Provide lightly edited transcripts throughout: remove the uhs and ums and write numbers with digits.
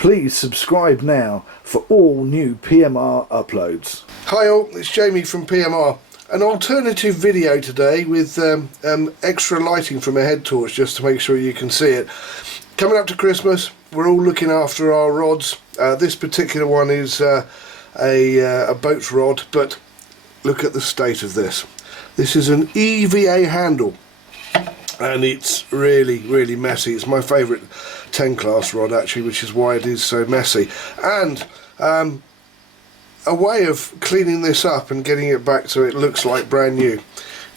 Please subscribe now for all new PMR uploads. Hi all, it's Jamie from PMR. An alternative video today with extra lighting from a head torch just to make sure you can see it. Coming up to Christmas, we're all looking after our rods. This particular one is a boat rod, but look at the state of this. This is an EVA handle and it's really messy. It's my favourite 10 class rod actually, which is why it is so messy. And a way of cleaning this up and getting it back so it looks like brand new.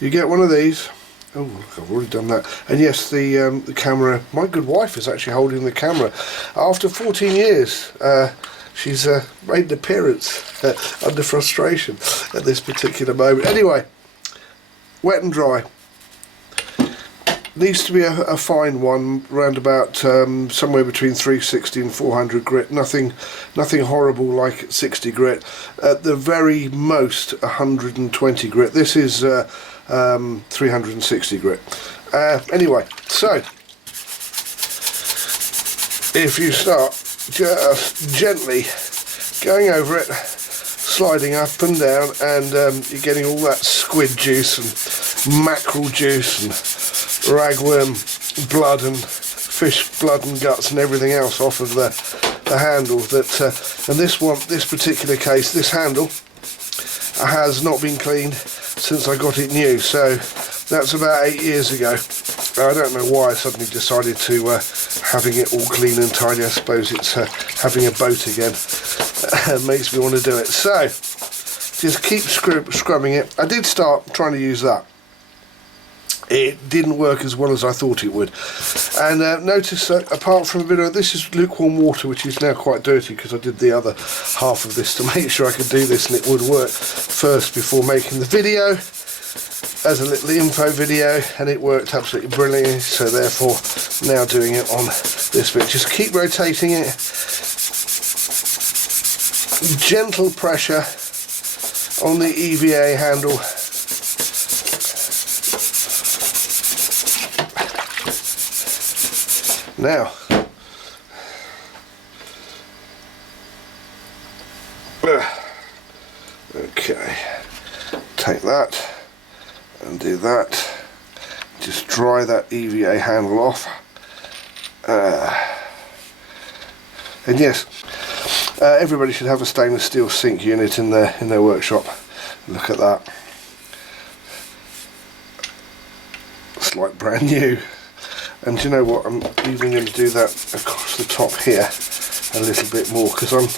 You get one of these. Oh look, I've already done that. And yes, the camera, my good wife is actually holding the camera. After 14 years she's made an appearance under frustration at this particular moment. Anyway, wet and dry. Needs to be a fine one, around about somewhere between 360 and 400 grit. Nothing horrible like 60 grit. At the very most 120 grit. This is 360 grit. Anyway, so if you start just gently going over it, sliding up and down, and you're getting all that squid juice and mackerel juice and ragworm blood and fish blood and guts and everything else off of the handle. And this particular case, this handle has not been cleaned since I got it new, so that's about 8 years ago. I don't know why I suddenly decided to having it all clean and tidy. I suppose it's having a boat again makes me want to do it. So just keep scrubbing it. I did start trying to use that. It didn't work as well as I thought it would. And notice that apart from a bit of, this is lukewarm water, which is now quite dirty because I did the other half of this to make sure I could do this and it would work first before making the video as a little info video, and it worked absolutely brilliantly. So therefore now doing it on this bit. Just keep rotating it, gentle pressure on the EVA handle. Now, okay, take that and do that. Just dry that EVA handle off. And yes, everybody should have a stainless steel sink unit in their workshop. Look at that. It's like brand new. And do you know what, I'm even going to do that across the top here a little bit more, because I'm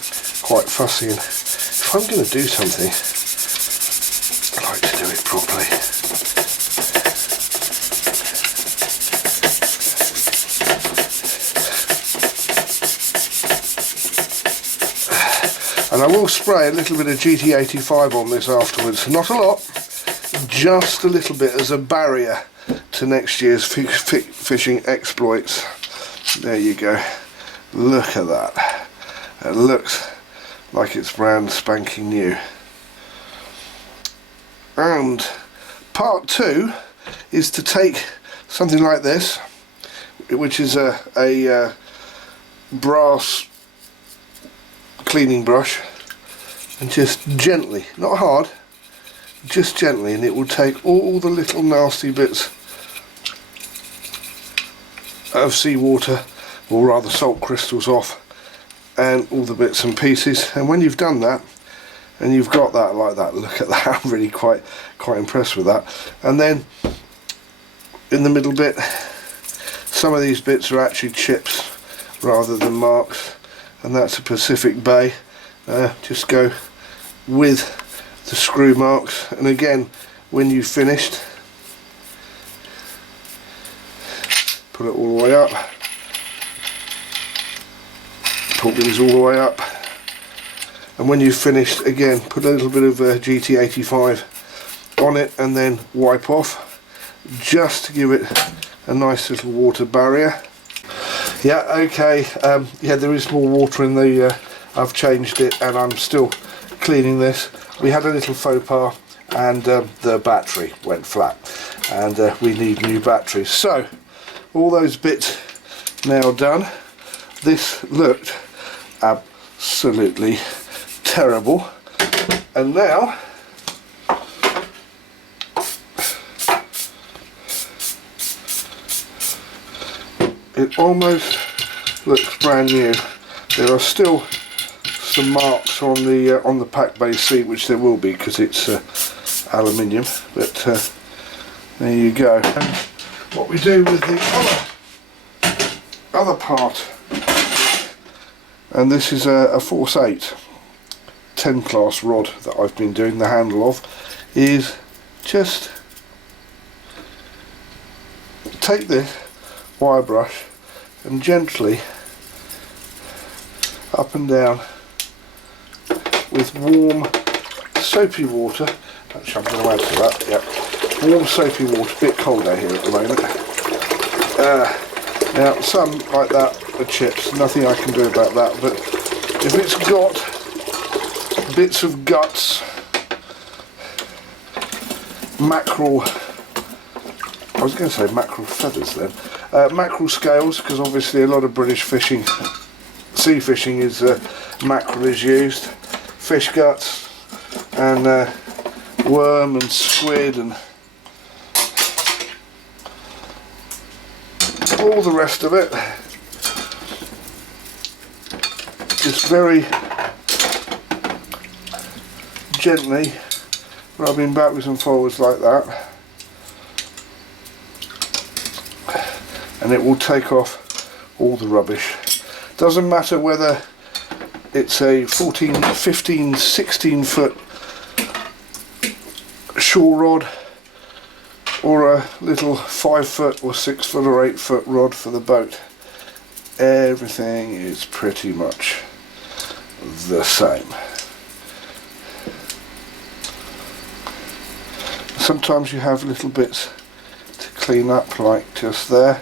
quite fussy, and if I'm going to do something, I like to do it properly. And I will spray a little bit of GT85 on this afterwards, not a lot, just a little bit as a barrier to next year's fishing exploits. There you go. Look at that. It looks like it's brand spanking new. And part two is to take something like this, which is a brass cleaning brush, and just gently, not hard, just gently, and it will take all the little nasty bits of seawater, or rather salt crystals, off, and all the bits and pieces. And when you've done that and you've got that like that, look at that, I'm really quite impressed with that. And then in the middle bit, some of these bits are actually chips rather than marks, and that's a Pacific Bay. Just go with the screw marks, and again when you've finished, put it all the way up, put these all the way up, and when you've finished, again put a little bit of GT85 on it and then wipe off, just to give it a nice little water barrier. Yeah, okay, yeah, there is more water in the, I've changed it and I'm still cleaning this. We had a little faux pas and the battery went flat, and we need new batteries. So all those bits now done. This looked absolutely terrible. And now it almost looks brand new. There are still some marks on the pack base seat, which there will be because it's aluminium, but there you go. And what we do with the other part, and this is a Force 8 10 class rod that I've been doing the handle of, is just take this wire brush and gently up and down with warm soapy water. Actually, I'm going to add to that. Yeah, warm soapy water. A bit cold out here at the moment. Now some like that are chips. Nothing I can do about that. But if it's got bits of guts, mackerel, I was going to say mackerel feathers then, mackerel scales, because obviously a lot of British fishing, sea fishing, is mackerel is used, fish guts, and worm and squid and all the rest of it. Just very gently rubbing backwards and forwards like that, and it will take off all the rubbish. Doesn't matter whether it's a 14, 15, 16 foot shore rod or a little 5 foot or 6 foot or 8 foot rod for the boat. Everything is pretty much the same. Sometimes you have little bits to clean up, like just there.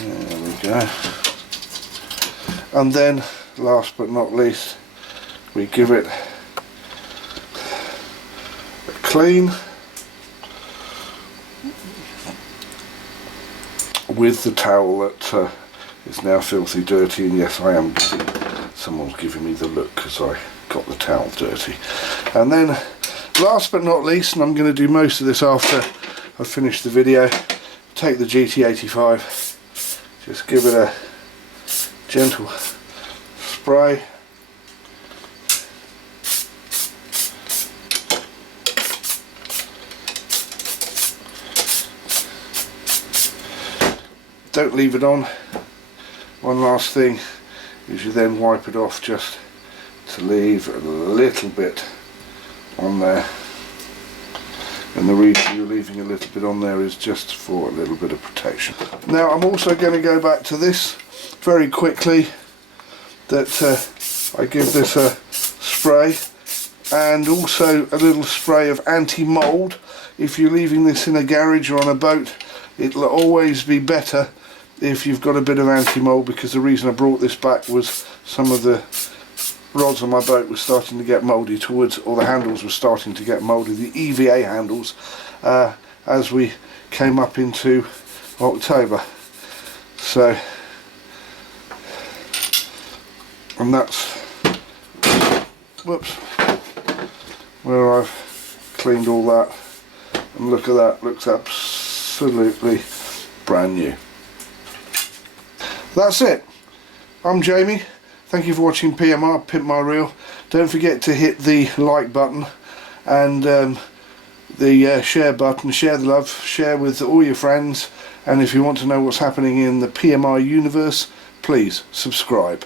There we go. And then, last but not least, we give it a clean with the towel that is now filthy dirty, and yes, I am getting, someone's giving me the look because I got the towel dirty. And then last but not least, and I'm going to do most of this after I've finished the video, take the GT85, just give it a gentle spray. Don't leave it on. One last thing is you then wipe it off, just to leave a little bit on there. And the reason you're leaving a little bit on there is just for a little bit of protection. Now I'm also going to go back to this very quickly, that I give this a spray, and also a little spray of anti-mould. If you're leaving this in a garage or on a boat, it'll always be better if you've got a bit of anti-mould, because the reason I brought this back was some of the rods on my boat were starting to get mouldy towards, or the handles were starting to get mouldy, the EVA handles, as we came up into October. So, and that's, whoops, where I've cleaned all that, and look at that, looks absolutely brand new. That's it. I'm Jamie. Thank you for watching PMR, Pimp My Reel. Don't forget to hit the like button and the share button. Share the love, share with all your friends, and if you want to know what's happening in the PMR universe, please subscribe.